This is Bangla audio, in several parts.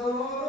Então,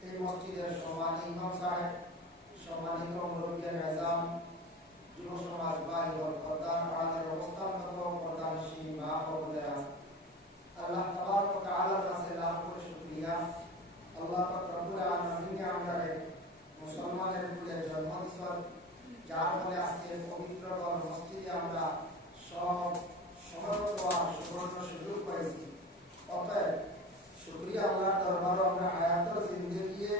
এই মসজিদের সম্মানী ইমাম সাহেব সম্মানিত যুব সমাজ ভাই ও প্রধান আলের অবস্থান প্রধান শ্রী মা বোনেরা আল্লাহ তাবারক তাআলার কাছে লাখ কোটি রব্বুল আলামিন আমরা মুসলমানের কুলে জন্ম দিছেন যার ফলে আজকে পবিত্র ঘর মসজিদে আমরা সব সমর্থ আর সুবর্ণ সুযোগ পেয়েছি অতএব শুকরিয়া আল্লাহর দরবারে আমরা হায়াতের জিন্দেগিয়ে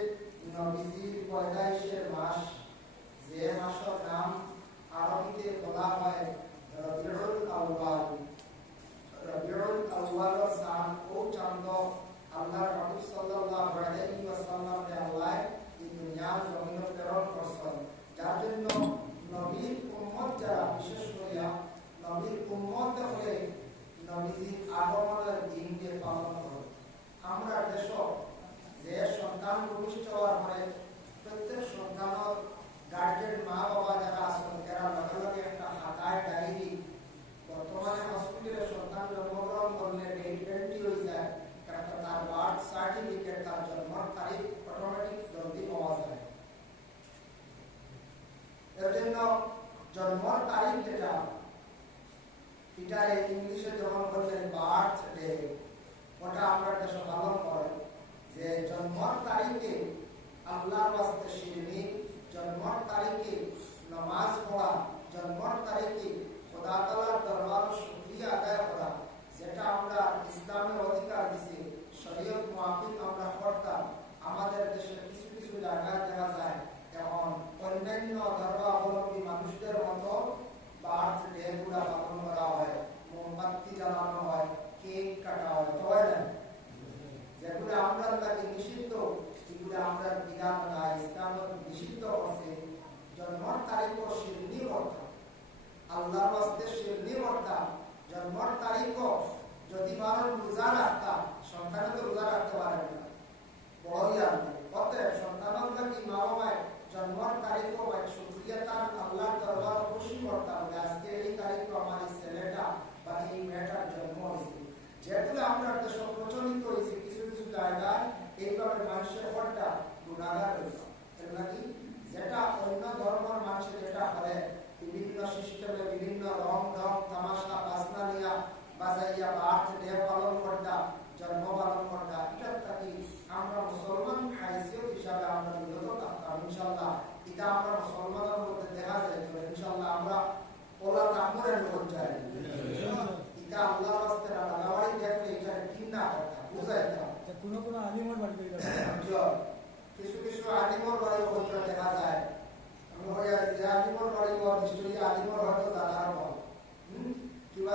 নবীজির পয়দাইশের মাস যে মাসের নাম আরবিতে বলা হয় রবিউল আউয়াল রবিউল আউয়ালের সান ও চান্দ আল্লাহর রাসূল সাল্লাল্লাহু আলাইহি ওয়াসাল্লাম রে আল্লাহ এই দুনিয়ার জমিন প্রেরণ করছেন যার জন্য নবীর উম্মত যারা বিশেষ করিয়া নবীর উম্মত হলে নবীজির আগমনের দিনকে পালন করে আমরা দেশ যে সন্তান ভূমিষ্ঠ হওয়ার পরে প্রত্যেক সন্তানের গার্জেন মা বাবা যারা আছেন, এরা লগে লগে একটা খাতায় ডায়েরি বর্তমানে হসপিটালে সন্তান জন্মগ্রহণ করলে ডেট এন্ট্রি হয়ে যায় একটা তার বার্থ সার্টিফিকেট তার জন্ম তারিখ অটোমেটিক জলদি পাওয়া যায় এর জন্য জন্মর তারিখ যেটা এটারে ইংলিশে যখন বললেন বার্থ ডে ওটা আমরা দেশে পালন করে যে জন্মর তারিখে আল্লাহর বাস্তে শিরনি জন্মর তারিখে নামাজ পড়া জন্মর তারিখে খোদা দরবার শুক্রিয়া আদায় করা, যেটা আমরা ইসলামের অধিকার দিছি, শরীয়ত মুআফিক আমরা করতাম আমাদের দেশে কিছু কিছু জায়গায় দেখা যায় এখন অন্যান্য ধর্মাবলম্বী মানুষদের মতো বার্থ ডে গুলা পালন করা হয়, মোমবাতি জ্বালানো হয়, কেক কাটা হয় তো হয় না? যেগুলো আমরা তাকে নিষিদ্ধ, এগুলো আমরা বিধান ইসলাম নিষিদ্ধ করছে জন্মর তারিখ ও শিরনি করতাম আল্লাহর বাস্তে শিরনি করতাম জন্মর তারিখ যদি মানুষ রোজা রাখতাম সন্তানে তো রোজা রাখতে পারে না। বড়ই আনবে অতএব সন্তানের নাকি মা বাবায় জন্মর তারিখ বা শুক্রিয়া তার আল্লাহর দরবার খুশি করতাম যে আজকে এই তারিখ আমার এই ছেলেটা বা এই মেয়েটার জন্ম হয়েছে যেগুলো আমরা দেশে প্রচলিত হয়েছে কিছু কিছু জায়গায় এইভাবে মানুষের ঘরটা গুণাগার হয়েছে এগুলা যেটা অন্য ধর্মের মানুষের যেটা করে বিভিন্ন সিস্টেমে বিভিন্ন রং ঢং তামাশা বাজনা নিয়া বাজাইয়া বার্থ ডে পালন করতা জন্ম পালন করতা এটা থাকি আমরা মুসলমান হাইসিয়ত হিসাবে আমরা বিরত থাকতাম ইনশাল্লাহ এটা আমরা মুসলমানের মধ্যে দেখা যায় তো ইনশাল্লাহ আমরা ওলা তাম্বুরের লোক যাই এটা আল্লাহ রাস্তায় লাগাবাড়ি দেখলে এটা ঘৃণা করতাম বুঝাইতাম কোনো কোনো আলিমের বাড়িতে আলিমর বাড়ি হতে দেখা যায়। আলিমর বাড়ি নিশ্চয়ই আলিমর হয়তো জানার কিবা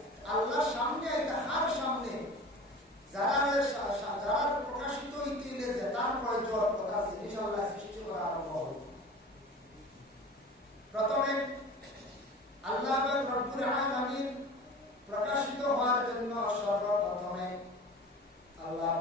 আল্লাহর সামনে তাহার সামনে। যারা যারা প্রকাশিত ইতিলে যে তার প্রয়োজন কথা জিনিস আল্লাহ সৃষ্টি করা আরম্ভ প্রথমে, আল্লাহ প্রকাশিত হওয়ার জন্য সর্বপ্রথমে আল্লাহ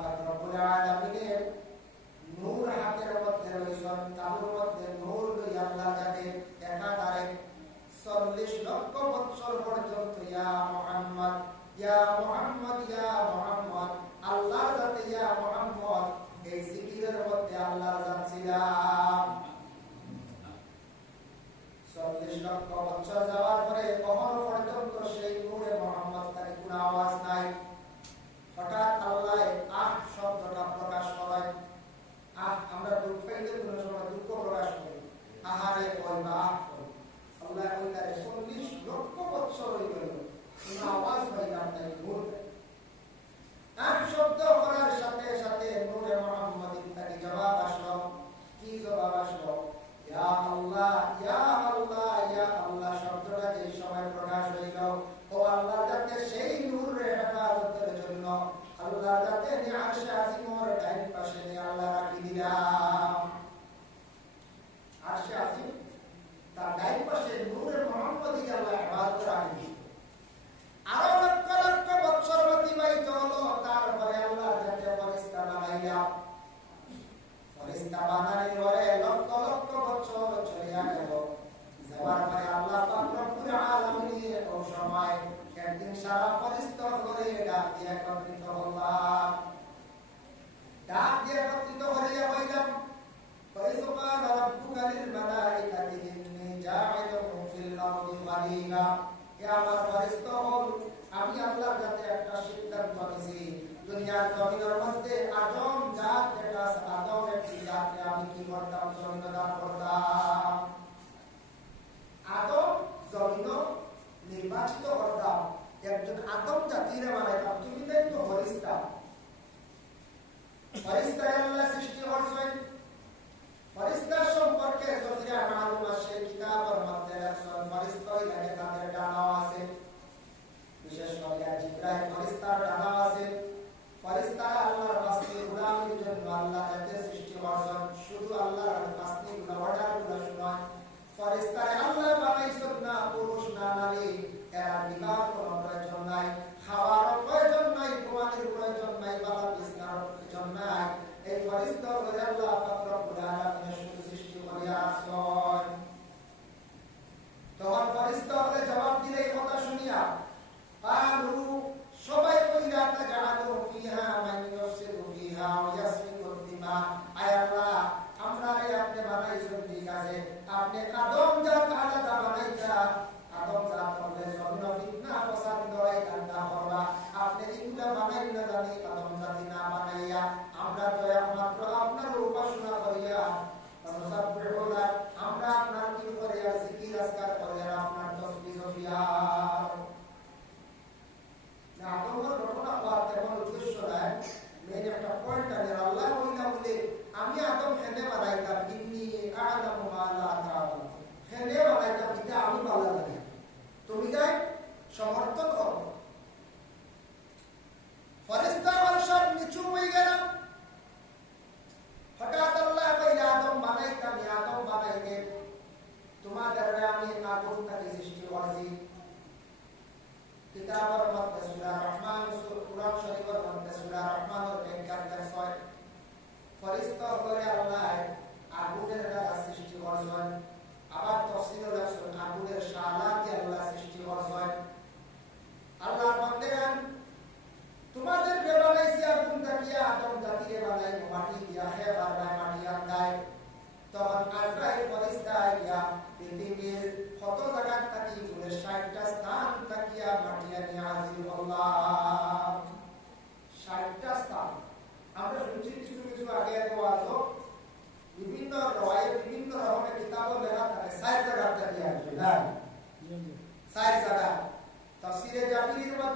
আদম জাত করতাম? আদম জমিন নির্বাচিত করতাম। একজন আদম জাতিরে বানাইতাম। তুমি তাই তো ফরিস্তা ফরিস্তা আছে আপনি আদম জাত আলাদা বানাইতা আদম জাত হলে জন্ম ফিতনা, ফসাদ দরাই কান্দা করবা আপনি ইগুলা বানাই না জানি, আদম জাতি না বানাইয়া। আমরা তো একমাত্র আপনার উপাসনা করিয়া আমরা আপনার কি করে আছি কি রাস্তার করে আপনার তসবি জফিয়া আদমের ঘটনা হওয়ার তেমন উদ্দেশ্য নাই। মেন একটা পয়েন্ট আনে সমর্থন করবে ফরিস্তা মানুষের নিচু হয়ে গেল। হঠাৎ আল্লাহ আদম তোমাদের আমি সৃষ্টি কিতাবর মধ্যে সুরা রহমান, কুরআন শরীফের মধ্যে সুরা রহমানের করে আল্লাহ, আগুনের দ্বারা সৃষ্টি করছেন। আবার তফসিল আগুনের শালা দিয়ে আল্লাহ সৃষ্টি করছেন। আল্লাহ বন্দেগান তোমাদের বেবানাইছে আগুন তাকিয়া আদম জাতিরে বানাই মাটি দিয়া, হে বারবার মাটি আন্দায় তখন আজরাইল ফরিস্তা আইয়া পৃথিবীর কত জায়গা থাকি ঘুরে ষাটটা স্থান তাকিয়া মাটিয়া নিয়ে হাজির হল্লাম ষাটটা স্থান। আমরা শুনছি কিছু কিছু আগে আজ বিভিন্ন রয়ে, বিভিন্ন রকমের কিতাবও লেখা থাকে। সাইজ জায়গা তাকিয়া আসবে সাইড জায়গা। তাফসিরে জামিনের